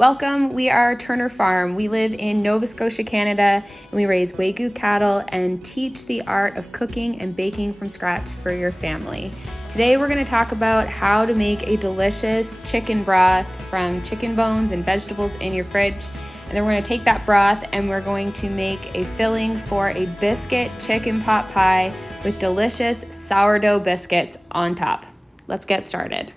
Welcome, we are Turner Farm. We live in Nova Scotia, Canada, and we raise Wagyu cattle and teach the art of cooking and baking from scratch for your family. Today we're going to talk about how to make a delicious chicken broth from chicken bones and vegetables in your fridge. And then we're going to take that broth and we're going to make a filling for a biscuit chicken pot pie with delicious sourdough biscuits on top. Let's get started.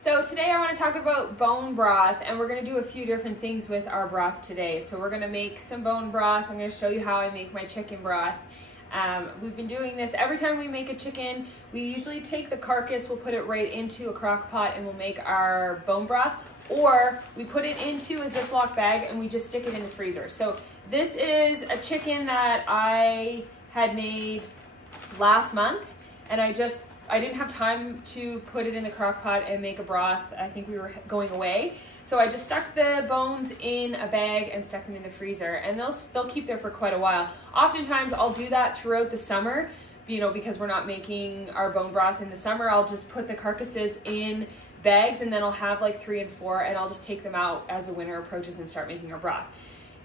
So today I want to talk about bone broth, and we're going to do a few different things with our broth today. So we're going to make some bone broth. I'm going to show you how I make my chicken broth. We've been doing this every time we make a chicken. We usually take the carcass, we'll put it right into a crock pot and we'll make our bone broth, or we put it into a Ziploc bag and we just stick it in the freezer. So this is a chicken that I had made last month, and I didn't have time to put it in the crock pot and make a broth. I think we were going away. So I just stuck the bones in a bag and stuck them in the freezer, and they'll keep there for quite a while. Oftentimes I'll do that throughout the summer, because we're not making our bone broth in the summer. I'll just put the carcasses in bags, and then I'll have like 3 and 4, and I'll just take them out as the winter approaches and start making our broth.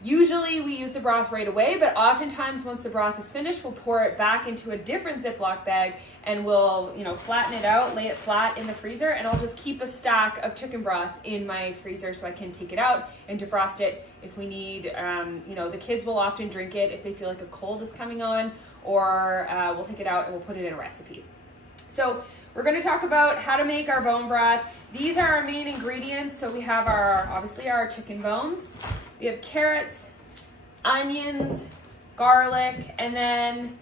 Usually we use the broth right away, but oftentimes once the broth is finished, we'll pour it back into a different Ziploc bag and we'll, flatten it out, lay it flat in the freezer, and I'll just keep a stack of chicken broth in my freezer so I can take it out and defrost it if we need. The kids will often drink it if they feel like a cold is coming on, or we'll take it out and we'll put it in a recipe. So we're going to talk about how to make our bone broth. These are our main ingredients. So we have obviously our chicken bones. We have carrots, onions, garlic, and then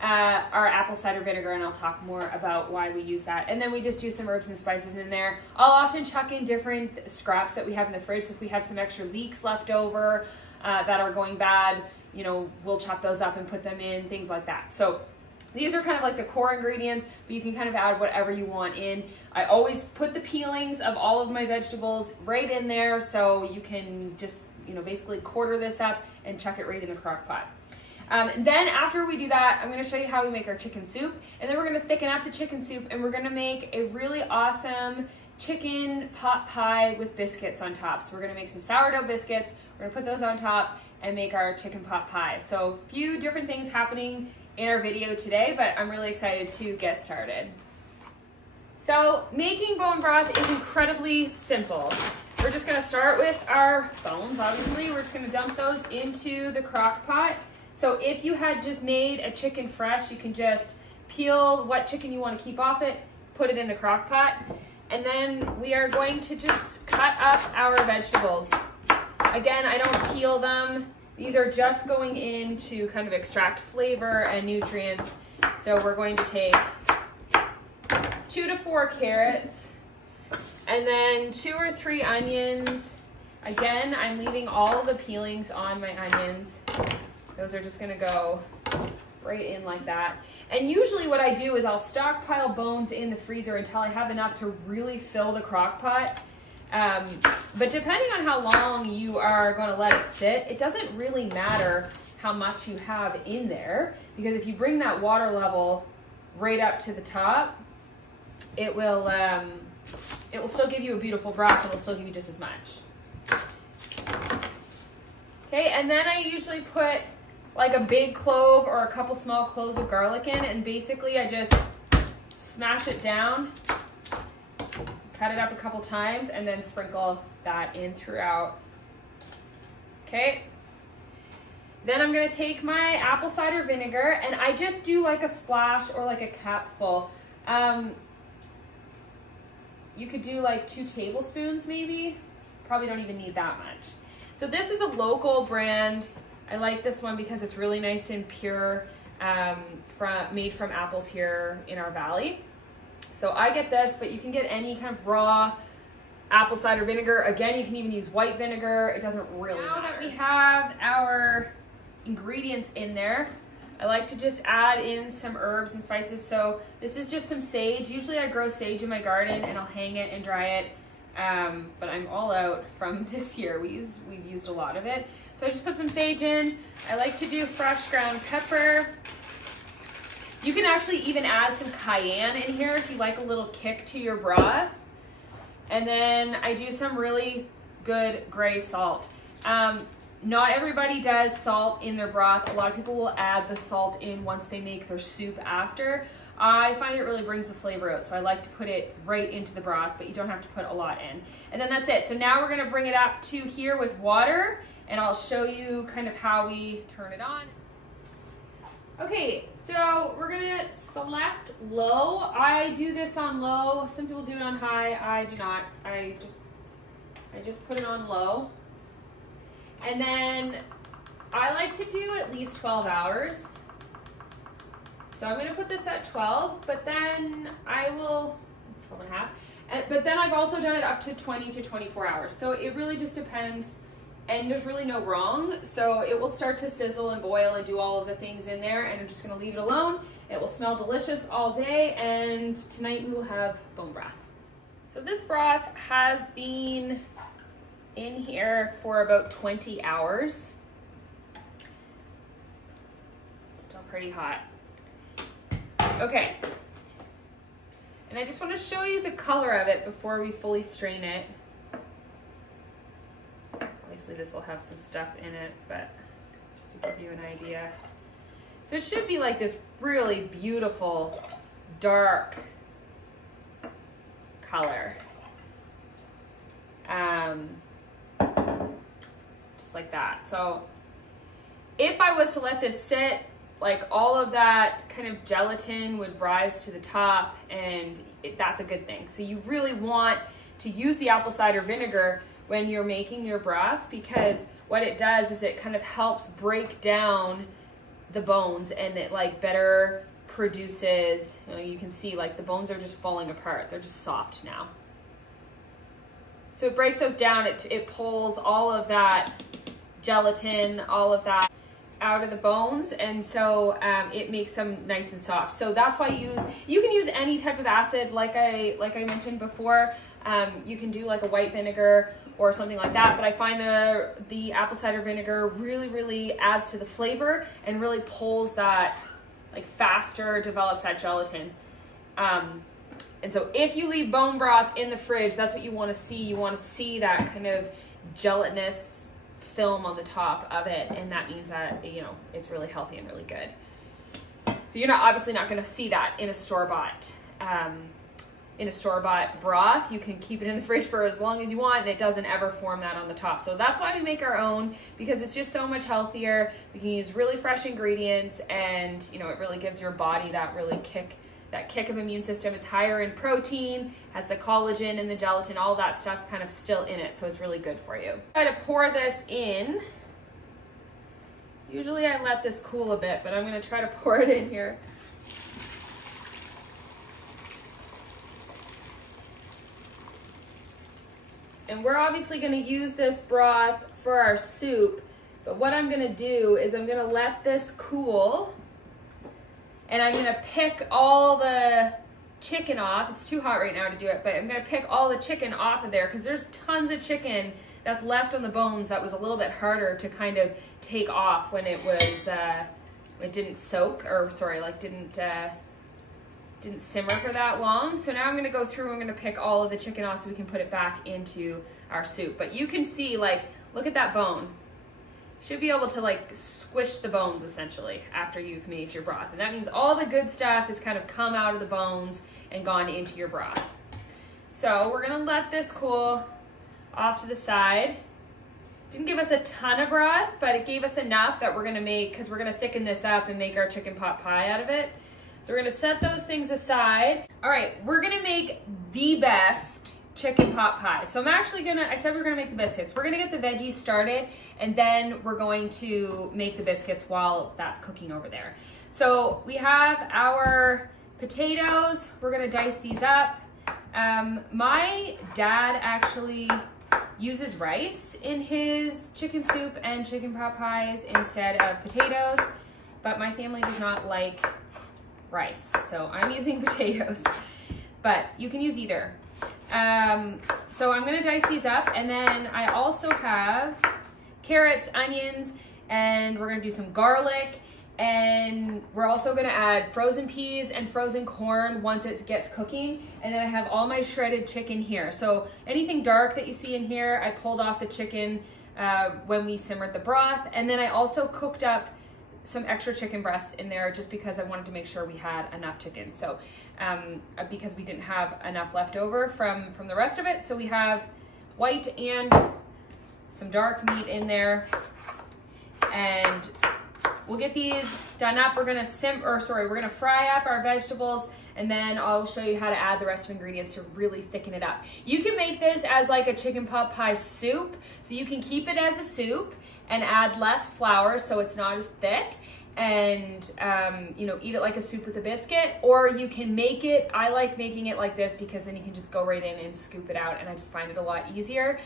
our apple cider vinegar, and I'll talk more about why we use that. And then we just do some herbs and spices in there. I'll often chuck in different scraps that we have in the fridge. So if we have some extra leeks left over that are going bad, we'll chop those up and put them in, things like that. So these are kind of like the core ingredients, but you can kind of add whatever you want in. I always put the peelings of all of my vegetables right in there, so you can just basically quarter this up and chuck it right in the crock pot. And then after we do that, I'm going to show you how we make our chicken soup, and then we're going to thicken up the chicken soup, and we're going to make a really awesome chicken pot pie with biscuits on top. So we're going to make some sourdough biscuits, we're going to put those on top and make our chicken pot pie. So a few different things happening in our video today, but I'm really excited to get started. So making bone broth is incredibly simple. We're just going to start with our bones, obviously. We're just going to dump those into the crock pot. So if you had just made a chicken fresh, you can just peel what chicken you want to keep off it, put it in the crock pot, and then we are going to just cut up our vegetables. Again, I don't peel them. These are just going in to kind of extract flavor and nutrients. So we're going to take 2 to 4 carrots, and then 2 or 3 onions. Again, I'm leaving all the peelings on my onions. Those are just gonna go right in like that. And usually what I do is I'll stockpile bones in the freezer until I have enough to really fill the crock pot. But depending on how long you are going to let it sit, it doesn't really matter how much you have in there, because if you bring that water level right up to the top, it will still give you a beautiful broth. It will still give you just as much. Okay, and then I usually put like a big clove or a couple small cloves of garlic in, and basically I just smash it down, cut it up a couple times, and then sprinkle that in throughout. Okay. Then I'm going to take my apple cider vinegar, and I just do like a splash or like a cupful. You could do like 2 tablespoons maybe. Probably don't even need that much. So this is a local brand. I like this one because it's really nice and pure, made from apples here in our valley. So I get this, but you can get any kind of raw apple cider vinegar. Again, you can even use white vinegar. It doesn't really matter. Now that we have our ingredients in there, I like to just add in some herbs and spices. So this is just some sage. Usually I grow sage in my garden and I'll hang it and dry it. But I'm all out from this year. We've used a lot of it. So I just put some sage in. I like to do fresh ground pepper. You can actually even add some cayenne in here if you like a little kick to your broth. And then I do some really good gray salt. Not everybody does salt in their broth. A lot of people will add the salt in once they make their soup after. I find it really brings the flavor out, so I like to put it right into the broth, but you don't have to put a lot in. And then that's it. So now we're gonna bring it up to here with water, and I'll show you kind of how we turn it on. Okay, so we're gonna select low. I do this on low. Some people do it on high. I do not. I just put it on low. And then I like to do at least 12 hours. So I'm gonna put this at 12, but then I will, it's 12 and a half. But then I've also done it up to 20 to 24 hours. So it really just depends, and there's really no wrong. So it will start to sizzle and boil and do all of the things in there, and I'm just gonna leave it alone. It will smell delicious all day, and tonight we will have bone broth. So this broth has been in here for about 20 hours. It's still pretty hot. Okay, and I just want to show you the color of it before we fully strain it. Obviously this will have some stuff in it, but just to give you an idea. So it should be like this really beautiful, dark color. Just like that. So if I was to let this sit, like all of that kind of gelatin would rise to the top, and that's a good thing. So you really want to use the apple cider vinegar when you're making your broth, because what it does is it kind of helps break down the bones, and it like better produces, you can see like the bones are just falling apart. They're just soft now. So it breaks those down, it pulls all of that gelatin, all of that out of the bones, and so it makes them nice and soft. So that's why you can use any type of acid, like I mentioned before. You can do like a white vinegar or something like that, but I find the apple cider vinegar really adds to the flavor and really pulls that, like faster develops that gelatin. And so if you leave bone broth in the fridge, that's what you want to see. You want to see that kind of gelatinous film on the top of it, and that means that, you know, it's really healthy and really good. So you're obviously not going to see that in a store-bought broth. You can keep it in the fridge for as long as you want, and it doesn't ever form that on the top. So that's why we make our own, because it's just so much healthier. We can use really fresh ingredients, and you know, it really gives your body that kick of immune system. It's higher in protein, has the collagen and the gelatin, all that stuff kind of still in it, so it's really good for you. Try to pour this in. Usually I let this cool a bit, but I'm gonna try to pour it in here. And we're obviously gonna use this broth for our soup, but what I'm gonna do is I'm gonna let this cool, and I'm gonna pick all the chicken off. It's too hot right now to do it, but I'm gonna pick all the chicken off of there, because there's tons of chicken that's left on the bones that was a little bit harder to kind of take off when it was, it didn't soak, or sorry, like didn't simmer for that long. So now I'm gonna go through, I'm gonna pick all of the chicken off so we can put it back into our soup. But you can see, like, look at that bone. Should be able to like squish the bones essentially after you've made your broth. And that means all the good stuff has kind of come out of the bones and gone into your broth. So we're gonna let this cool off to the side. Didn't give us a ton of broth, but it gave us enough that we're gonna make, because we're gonna thicken this up and make our chicken pot pie out of it. So we're gonna set those things aside. All right, we're gonna make the best chicken pot pie. So I'm actually I said we're gonna make the biscuits. We're gonna get the veggies started, and then we're going to make the biscuits while that's cooking over there. So we have our potatoes. We're gonna dice these up. My dad actually uses rice in his chicken soup and chicken pot pies instead of potatoes, but my family does not like rice, so I'm using potatoes, but you can use either. So I'm gonna dice these up, and then I also have carrots, onions, and we're gonna do some garlic, And we're also gonna add frozen peas and frozen corn once it gets cooking. And then I have all my shredded chicken here. So anything dark that you see in here, I pulled off the chicken when we simmered the broth. And then I also cooked up some extra chicken breasts in there just because I wanted to make sure we had enough chicken. So because we didn't have enough left over from the rest of it. So we have white and some dark meat in there. And we'll get these done up. We're gonna we're gonna fry up our vegetables, and then I'll show you how to add the rest of ingredients to really thicken it up. You can make this as like a chicken pot pie soup, so you can keep it as a soup and add less flour so it's not as thick, and you know, eat it like a soup with a biscuit. Or you can make it, I like making it like this because then you can just go right in and scoop it out, and I just find it a lot easier.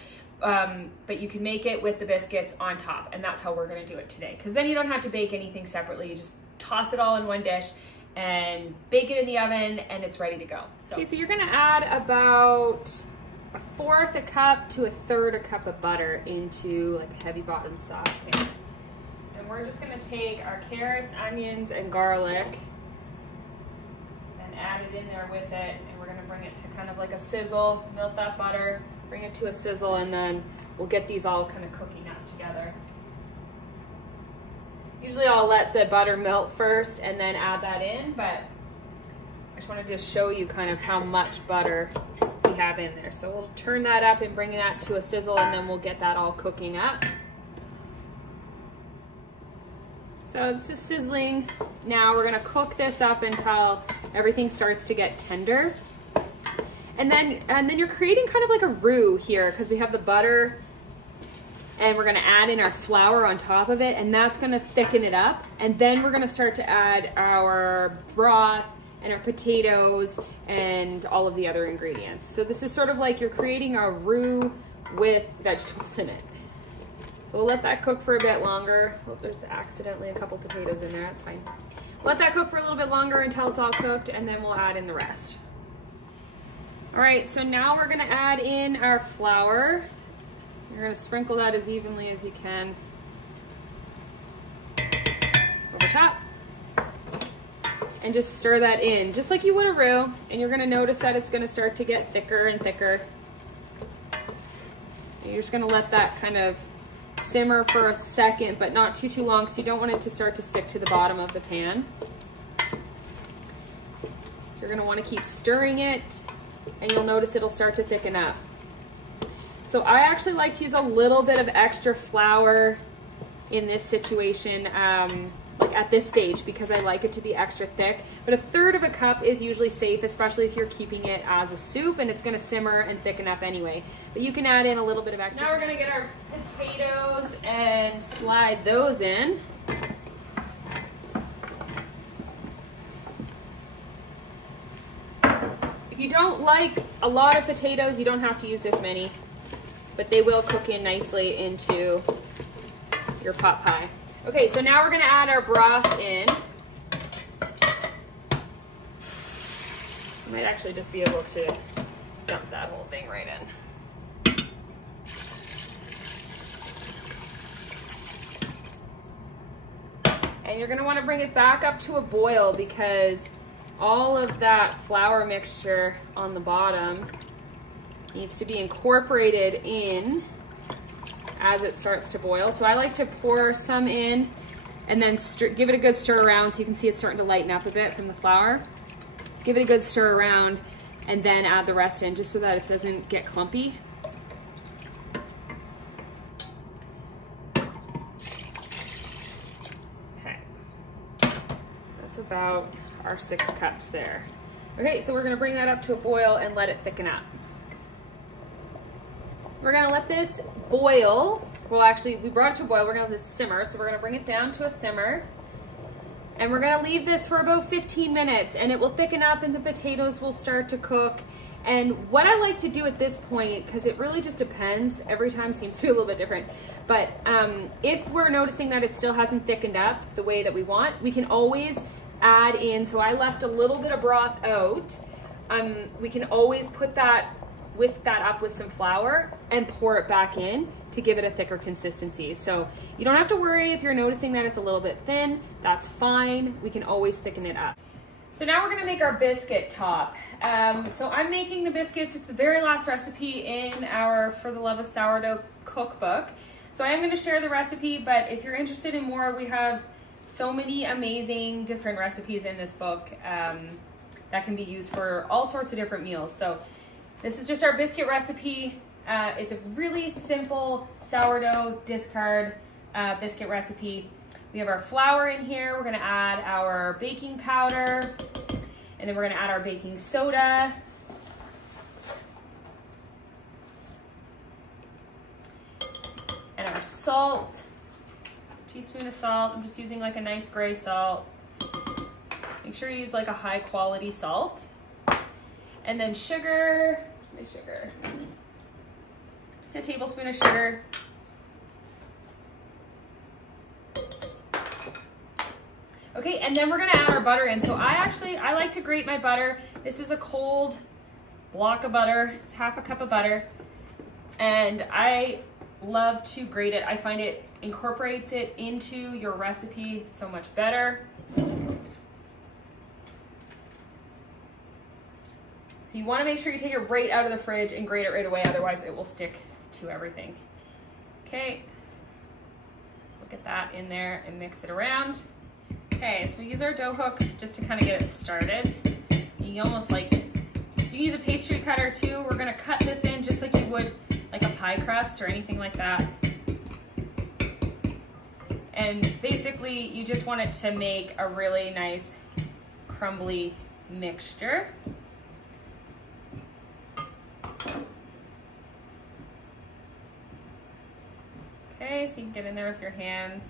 But you can make it with the biscuits on top, and that's how we're gonna do it today, because then you don't have to bake anything separately. You just toss it all in one dish and bake it in the oven, and it's ready to go. So, okay, so you're gonna add about 1/4 cup to 1/3 cup of butter into like a heavy bottom saucepan. And we're just gonna take our carrots, onions, and garlic and add it in there with it, and we're gonna bring it to kind of like a sizzle, melt that butter, bring it to a sizzle, and then we'll get these all kind of cooking up together. Usually I'll let the butter melt first and then add that in, but I just wanted to show you kind of how much butter we have in there. So we'll turn that up and bring that to a sizzle, and then we'll get that all cooking up. So this is sizzling. Now we're gonna cook this up until everything starts to get tender. And then you're creating kind of like a roux here, because we have the butter and we're gonna add in our flour on top of it, and that's gonna thicken it up. And then we're gonna start to add our broth and our potatoes and all of the other ingredients. So this is sort of like you're creating a roux with vegetables in it. So we'll let that cook for a bit longer. Oh, there's accidentally a couple potatoes in there, that's fine. Let that cook for a little bit longer until it's all cooked, and then we'll add in the rest. All right, so now we're gonna add in our flour. You're gonna sprinkle that as evenly as you can over top. And just stir that in, just like you would a roux. And you're gonna notice that it's gonna start to get thicker and thicker. And you're just gonna let that kind of simmer for a second, but not too long, so you don't want it to start to stick to the bottom of the pan. So you're gonna wanna keep stirring it, and you'll notice it'll start to thicken up. So I actually like to use a little bit of extra flour in this situation, like at this stage, because I like it to be extra thick. But 1/3 cup is usually safe, especially if you're keeping it as a soup and it's gonna simmer and thicken up anyway. But you can add in a little bit of extra. Now we're gonna get our potatoes and slide those in. If you don't like a lot of potatoes, you don't have to use this many, but they will cook in nicely into your pot pie. Okay, so now we're gonna add our broth in. I might actually just be able to dump that whole thing right in. And you're gonna wanna bring it back up to a boil, because all of that flour mixture on the bottom needs to be incorporated in as it starts to boil. So I like to pour some in and then give it a good stir around, so you can see it's starting to lighten up a bit from the flour. Give it a good stir around and then add the rest in, just so that it doesn't get clumpy. Okay, that's about our 6 cups there. Okay, so we're gonna bring that up to a boil and let it thicken up. We're gonna let this boil. Well, actually, we brought it to a boil. We're gonna let this simmer. So we're gonna bring it down to a simmer. And we're gonna leave this for about 15 minutes, and it will thicken up and the potatoes will start to cook. And what I like to do at this point, because it really just depends, every time seems to be a little bit different, but if we're noticing that it still hasn't thickened up the way that we want, we can always add in, so I left a little bit of broth out. We can always put that whisk that up with some flour and pour it back in to give it a thicker consistency. So you don't have to worry if you're noticing that it's a little bit thin, that's fine. We can always thicken it up. So now we're gonna make our biscuit top. So I'm making the biscuits. It's the very last recipe in our For the Love of Sourdough cookbook. So I am gonna share the recipe, but if you're interested in more, we have so many amazing different recipes in this book that can be used for all sorts of different meals. So this is just our biscuit recipe. It's a really simple sourdough discard biscuit recipe. We have our flour in here. We're gonna add our baking powder, and then we're gonna add our baking soda. And our salt, teaspoon of salt. I'm just using like a nice gray salt. Make sure you use like a high quality salt. And then sugar, just a tablespoon of sugar. Okay, and then we're gonna add our butter in. So I like to grate my butter. This is a cold block of butter. It's half a cup of butter. And I love to grate it. I find it incorporates it into your recipe so much better. So you wanna make sure you take it right out of the fridge and grate it right away, otherwise it will stick to everything. Okay, we'll get that in there and mix it around. Okay, so we use our dough hook just to kind of get it started. You can use a pastry cutter too. We're gonna cut this in just like you would like a pie crust or anything like that. And basically you just want it to make a really nice crumbly mixture. Okay, so you can get in there with your hands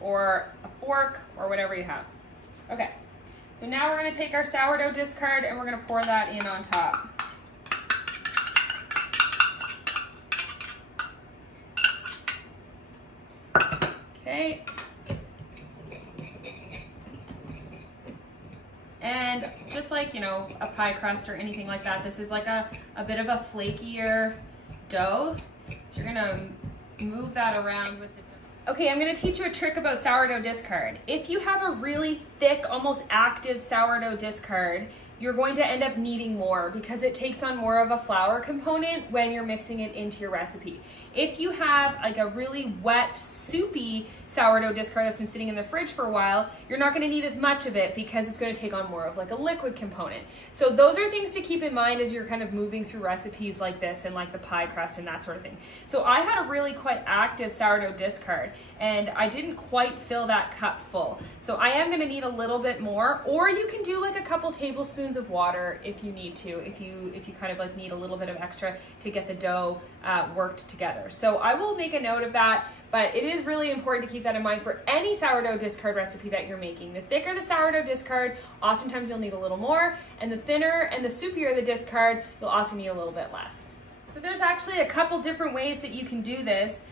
or a fork or whatever you have. Okay, so now we're gonna take our sourdough discard and we're gonna pour that in on top. Okay. And just like, you know, a pie crust or anything like that, this is like a bit of a flakier dough. So you're gonna move that around with the dough. Okay, I'm gonna teach you a trick about sourdough discard. If you have a really thick, almost active sourdough discard, you're going to end up needing more because it takes on more of a flour component when you're mixing it into your recipe. If you have like a really wet, soupy sourdough discard that's been sitting in the fridge for a while, you're not gonna need as much of it because it's gonna take on more of like a liquid component. So those are things to keep in mind as you're kind of moving through recipes like this and like the pie crust and that sort of thing. So I had a really quite active sourdough discard and I didn't quite fill that cup full. So I am gonna need a little bit more, or you can do like a couple tablespoons of water if you need to, if you kind of like need a little bit of extra to get the dough worked together. So I will make a note of that, but it is really important to keep that in mind for any sourdough discard recipe that you're making. The thicker the sourdough discard, oftentimes you'll need a little more, and the thinner and the soupier the discard, you'll often need a little bit less. So there's actually a couple different ways that you can do this.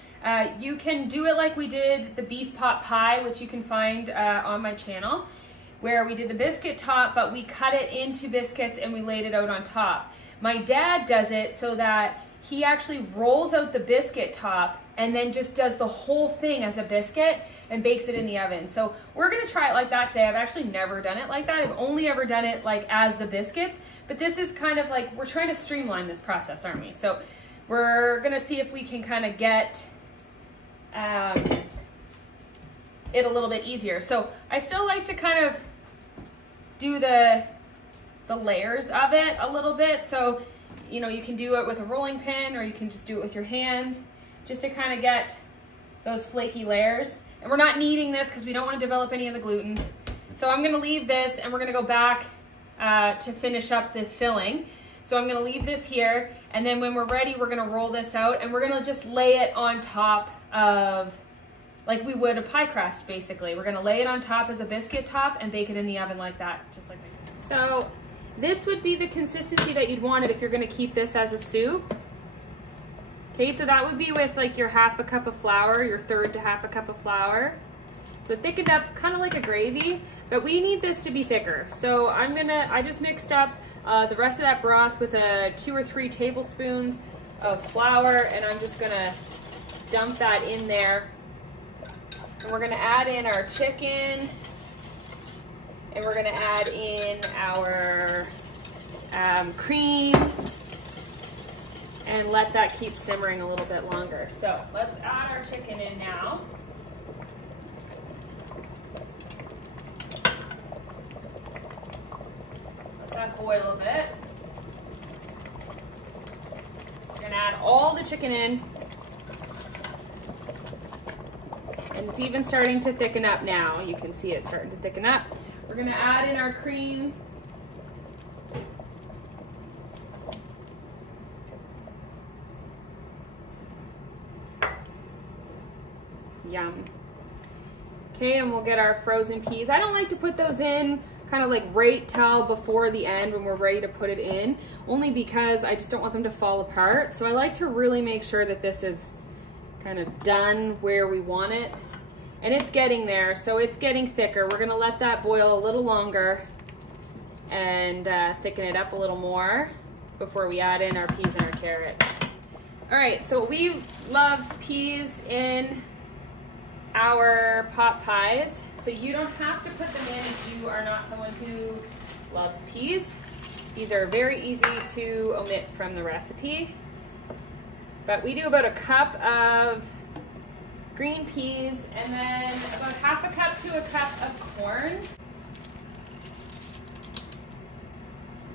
You can do it like we did the beef pot pie, which you can find on my channel, where we did the biscuit top, but we cut it into biscuits and we laid it out on top. My dad does it so that he actually rolls out the biscuit top and then just does the whole thing as a biscuit and bakes it in the oven. So we're gonna try it like that today. I've actually never done it like that. I've only ever done it like as the biscuits, but this is kind of like, we're trying to streamline this process, aren't we? So we're gonna see if we can kind of get it a little bit easier. So I still like to kind of do the layers of it a little bit. So, you know, you can do it with a rolling pin or you can just do it with your hands just to kind of get those flaky layers. And we're not kneading this because we don't want to develop any of the gluten. So I'm gonna leave this and we're gonna go back to finish up the filling. So I'm gonna leave this here, and then when we're ready, we're gonna roll this out and we're gonna just lay it on top of, like we would a pie crust, basically. We're gonna lay it on top as a biscuit top and bake it in the oven like that, just like that. So this would be the consistency that you'd want it if you're gonna keep this as a soup. Okay, so that would be with like your half a cup of flour, your third to half a cup of flour. So it thickened up kind of like a gravy, but we need this to be thicker. So I just mixed up the rest of that broth with 2 or 3 tablespoons of flour, and I'm just gonna dump that in there. And we're gonna add in our chicken, and we're gonna add in our cream, and let that keep simmering a little bit longer. So let's add our chicken in now. Let that boil a bit. We're gonna add all the chicken in. And it's even starting to thicken up now. You can see it starting to thicken up. We're gonna add in our cream. Yum. Okay, and we'll get our frozen peas. I don't like to put those in kind of like right till before the end when we're ready to put it in, only because I just don't want them to fall apart. So I like to really make sure that this is kind of done where we want it. And it's getting there, so it's getting thicker. We're gonna let that boil a little longer and thicken it up a little more before we add in our peas and our carrots. All right, so we love peas in our pot pies, so you don't have to put them in if you are not someone who loves peas. These are very easy to omit from the recipe. But we do about a cup of green peas and then about half a cup to a cup of corn.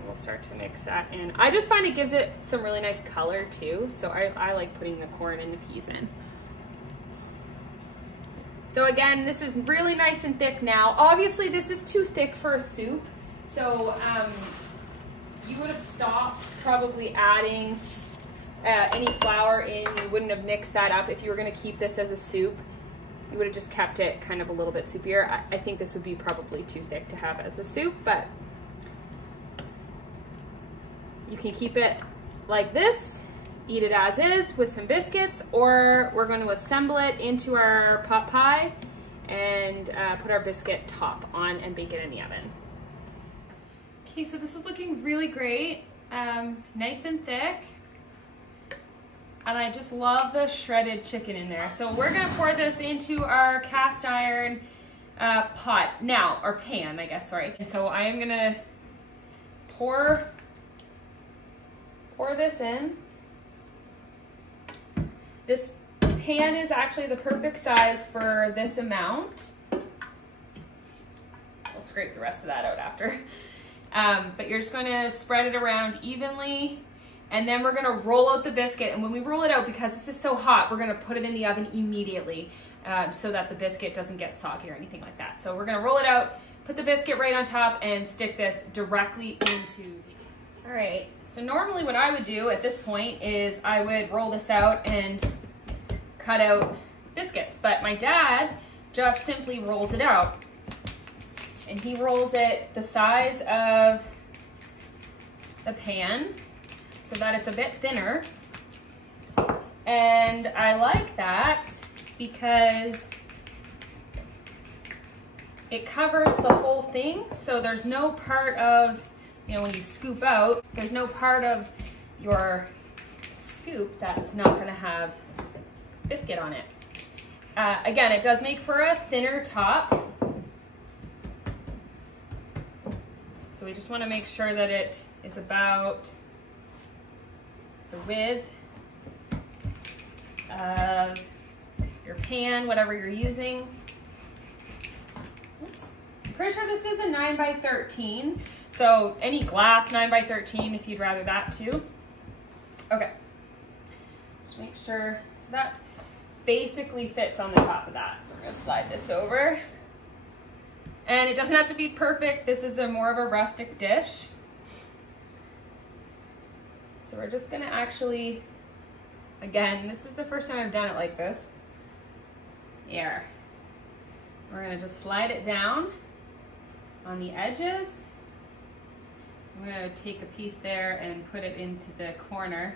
We'll start to mix that in. I just find it gives it some really nice color too, so I like putting the corn and the peas in. So again, this is really nice and thick now. Obviously this is too thick for a soup, so you would have stopped probably adding any flour in. You wouldn't have mixed that up if you were going to keep this as a soup. You would have just kept it kind of a little bit soupier. I think this would be probably too thick to have as a soup, but you can keep it like this, eat it as is with some biscuits, or we're going to assemble it into our pot pie and put our biscuit top on and bake it in the oven. Okay, so this is looking really great, nice and thick. And I just love the shredded chicken in there. So we're gonna pour this into our cast iron pot now, or pan, I guess, sorry. And so I am gonna pour this in. This pan is actually the perfect size for this amount. We'll scrape the rest of that out after. But you're just gonna spread it around evenly. And then we're gonna roll out the biscuit. And when we roll it out, because this is so hot, we're gonna put it in the oven immediately so that the biscuit doesn't get soggy or anything like that. So we're gonna roll it out, put the biscuit right on top, and stick this directly into. All right, so normally what I would do at this point is I would roll this out and cut out biscuits, but my dad just simply rolls it out. And he rolls it the size of the pan, so that it's a bit thinner. And I like that because it covers the whole thing, so there's no part of, you know, when you scoop out, there's no part of your scoop that's not gonna have biscuit on it. Again, it does make for a thinner top. So we just wanna make sure that it is about the width of your pan, whatever you're using. Oops. I'm pretty sure this is a 9 by 13. So any glass 9 by 13 if you'd rather that too. Okay. Just make sure, so that basically fits on the top of that. So we're gonna slide this over. And it doesn't have to be perfect. This is more of a rustic dish. So we're just gonna actually, again, this is the first time I've done it like this. Here. We're gonna just slide it down on the edges. I'm gonna take a piece there and put it into the corners.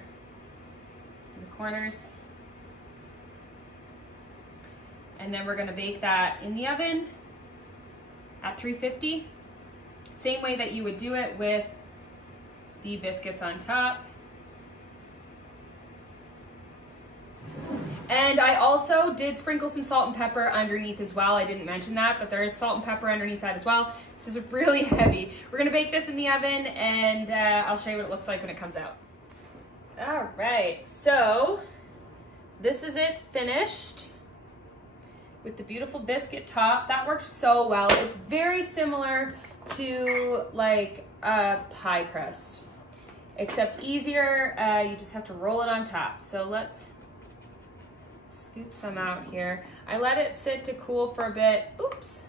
And then we're gonna bake that in the oven at 350. Same way that you would do it with the biscuits on top. And I also did sprinkle some salt and pepper underneath as well. I didn't mention that, but there is salt and pepper underneath that as well. This is really heavy. We're gonna bake this in the oven, and I'll show you what it looks like when it comes out. All right, so this is it finished with the beautiful biscuit top. That works so well. It's very similar to like a pie crust, except easier. You just have to roll it on top. So let's scoop some out here. I let it sit to cool for a bit, oops,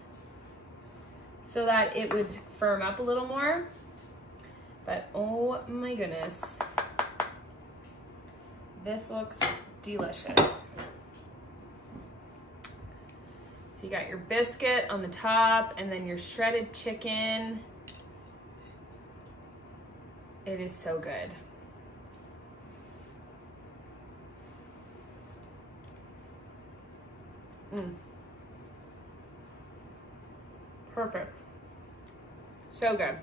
so that it would firm up a little more. But oh my goodness, this looks delicious. So you got your biscuit on the top and then your shredded chicken. It is so good. Perfect. So good.